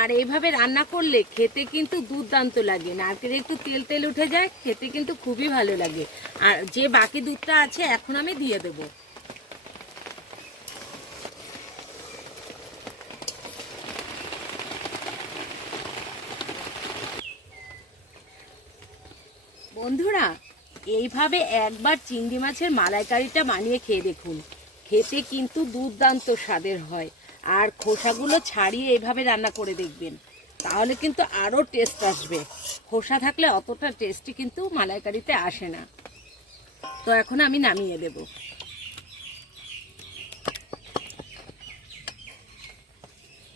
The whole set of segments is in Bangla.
আর এইভাবে রান্না করলে খেতে কিন্তু দুর্দান্ত লাগে। নারকেলে একটু তেল তেল উঠে যায়, খেতে কিন্তু খুবই ভালো লাগে। আর যে বাকি দুধটা আছে, এখন আমি দিয়ে দেবো। বন্ধুরা, এইভাবে একবার চিংড়ি মাছের মালাইকারিটা বানিয়ে খেয়ে দেখুন। খেতে কিন্তু দুর্দান্ত স্বাদের হয়। আর খোসাগুলো ছাড়িয়ে এইভাবে রান্না করে দেখবেন। তাহলে কিন্তু আরও টেস্ট আসবে। খোসা থাকলে অতটা টেস্টি কিন্তু মালাইকারিতে আসে না। তো এখন আমি নামিয়ে দেব।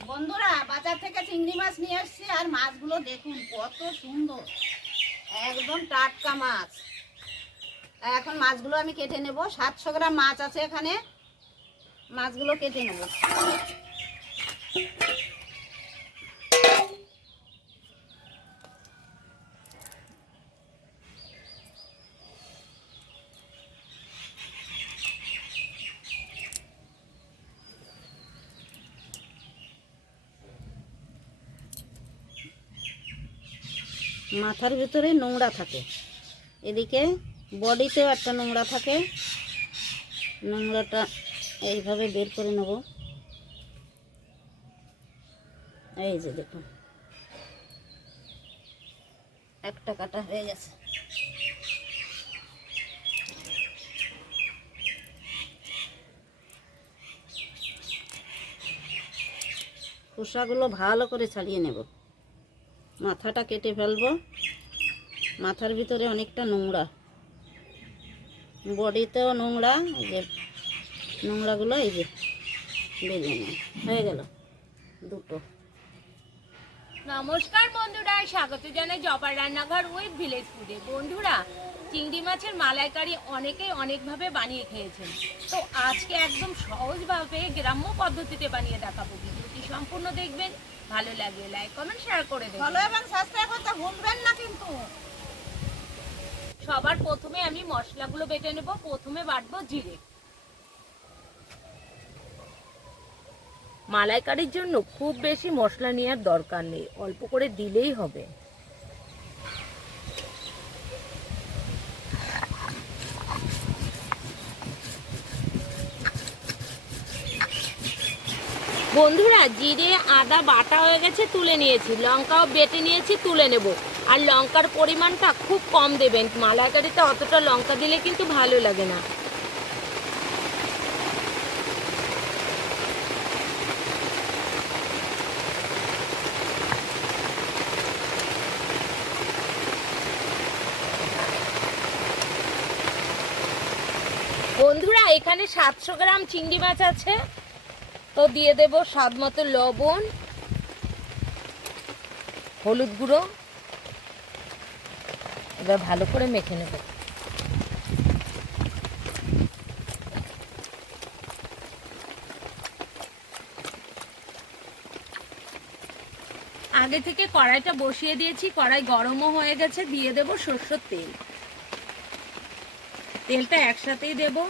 বন্ধুরা, বাজার থেকে চিংড়ি মাছ নিয়ে এসছি আর মাছগুলো দেখুন কত সুন্দর। একদম টাটকা মাছ। এখন মাছগুলো আমি কেটে নেব। সাতশো গ্রাম মাছ আছে এখানে। মাছগুলো কেটে নেব। মাথার ভিতরে নোংরা থাকে। এদিকে বডিতেও একটা নোংরা থাকে। নোংরাটা এইভাবে বের করে নেব। এই যে দেখুন। একটা কাটা হয়ে গেছে। খোসাগুলো ভালো করে ছাড়িয়ে নেব। মাথাটা কেটে ফেলব। মাথার ভিতরে অনেকটা নোংরা। বডিতেও নোংরা যে নোংরাগুলো এই যে বেরিয়ে নেয়। হয়ে গেল। দুটো। নমস্কার বন্ধুরা স্বাগত জানাই জপার রান্নাঘর উইথ ভিলেজ ফুডে। বন্ধুরা চিংড়ি মাছের মালাইকারি অনেকেই অনেকভাবে বানিয়ে খেয়েছেন। তো আজকে একদম সহজভাবে গ্রাম্য পদ্ধতিতে বানিয়ে দেখাবো। ভিডিওটি সম্পূর্ণ দেখবেন ভালো লাগলে লাইক কমেন্ট শেয়ার করে ফলো ভালো এবং সাবস্ক্রাইব করতে ভুলবেন না কিন্তু। সবার প্রথমে আমি মশলাগুলো বেটে নেব। প্রথমে বাটবো জিরে। মালাইকারির জন্য খুব বেশি মশলা নেওয়ার দরকার নেই, অল্প করে দিলেই হবে। বন্ধুরা, জিরে, আদা, বাটা হয়ে গেছে, তুলে নিয়েছি। লঙ্কাও বেটে নিয়েছি, তুলে নেব। আর লঙ্কার পরিমাণটা খুব কম দেবেন। মালাইকারিতে অতটা লঙ্কা দিলে কিন্তু ভালো লাগে না বন্ধুরা এখানে সাতশো গ্রাম চিংড়ি মাছ আছে। তো দিয়ে দেব স্বাদ মতো লবণ, হলুদ গুঁড়ো। এবার ভালো করে মেখে নেব। আগে থেকে কড়াইটা বসিয়ে দিয়েছি, কড়াই গরমও হয়ে গেছে, দিয়ে দেব সর্ষের তেল। তেলটা একসাথেই দেবো।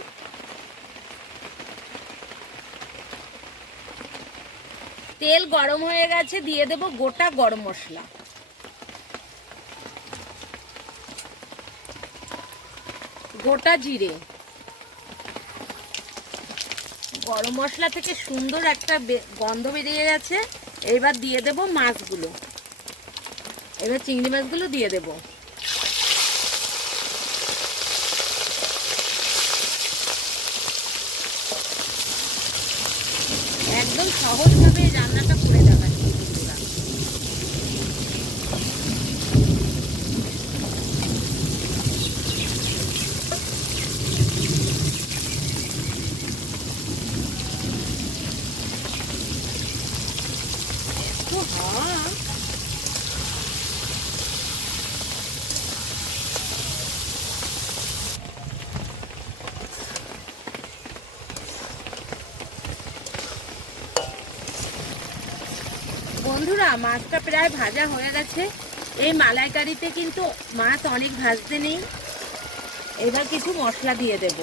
তেল গরম হয়ে গেছে, দিয়ে দেব গোটা গরম মশলা। গোটা জিরে। গরম মশলা থেকে সুন্দর একটা গন্ধ বেরিয়ে গেছে। এবার দিয়ে দেব মাছগুলো। এবার চিংড়ি মাছগুলো দিয়ে দেব। একদম সহজভাবে রান্নাটা করে দেখাচ্ছি খুব হাওয়া। বন্ধুরা, মাছটা প্রায় ভাজা হয়ে গেছে। এই মালাইকারিতে কিন্তু মাছ অনেক ভাজতে নেই। এবার কিছু মশলা দিয়ে দেব।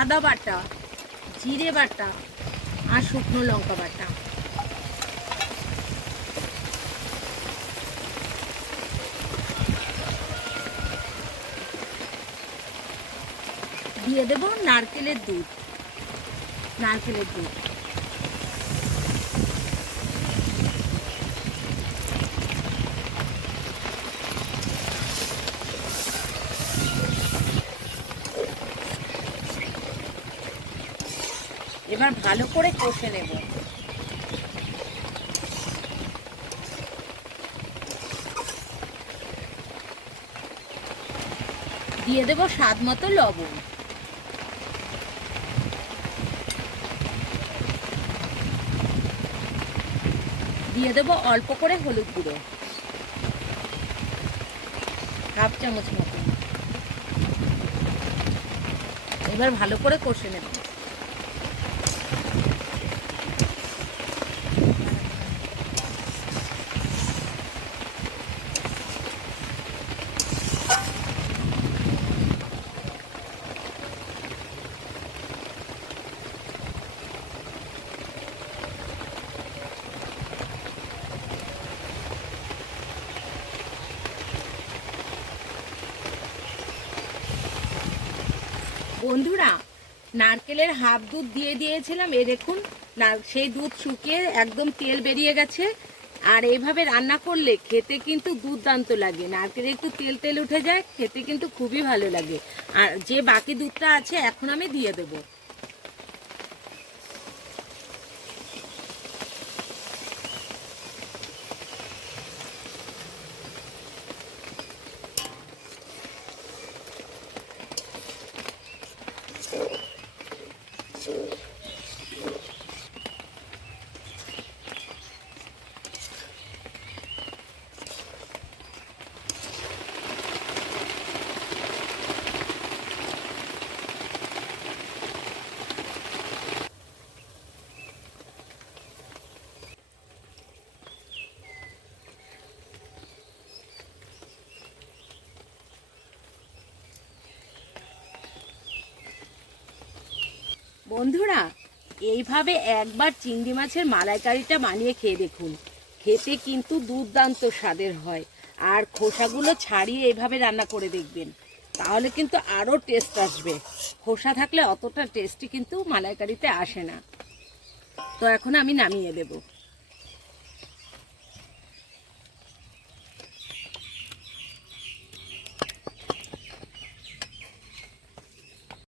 আদা বাটা, জিরে বাটা আর শুকনো লঙ্কা বাটা। দিয়ে দেব নারকেলের দুধ। নারকেলের দুধ এবার ভালো করে কষে নেব। দিয়ে দেব স্বাদ মতো লবণ। দিয়ে দেব অল্প করে হলুদ গুঁড়ো। হাফ চামচ মতো। এবার ভালো করে কষে নেব। বন্ধুরা, নারকেলের হাফ দুধ দিয়ে দিয়েছিলাম। এ দেখুন সেই দুধ শুকিয়ে একদম তেল বেরিয়ে গেছে। আর এইভাবে রান্না করলে খেতে কিন্তু দুর্দান্ত লাগে। নারকেলে একটু তেল তেল উঠে যায়, খেতে কিন্তু খুবই ভালো লাগে। আর যে বাকি দুধটা আছে, এখন আমি দিয়ে দেবো। Jesus. বন্ধুরা, এইভাবে একবার চিংড়ি মাছের মালাইকারিটা বানিয়ে খেয়ে দেখুন। খেতে কিন্তু দুর্দান্ত স্বাদের হয়। আর খোসাগুলো ছাড়িয়ে এইভাবে রান্না করে দেখবেন। তাহলে কিন্তু আরও টেস্ট আসবে। খোসা থাকলে অতটা টেস্টি কিন্তু মালাইকারিতে আসে না। তো এখন আমি নামিয়ে দেবো।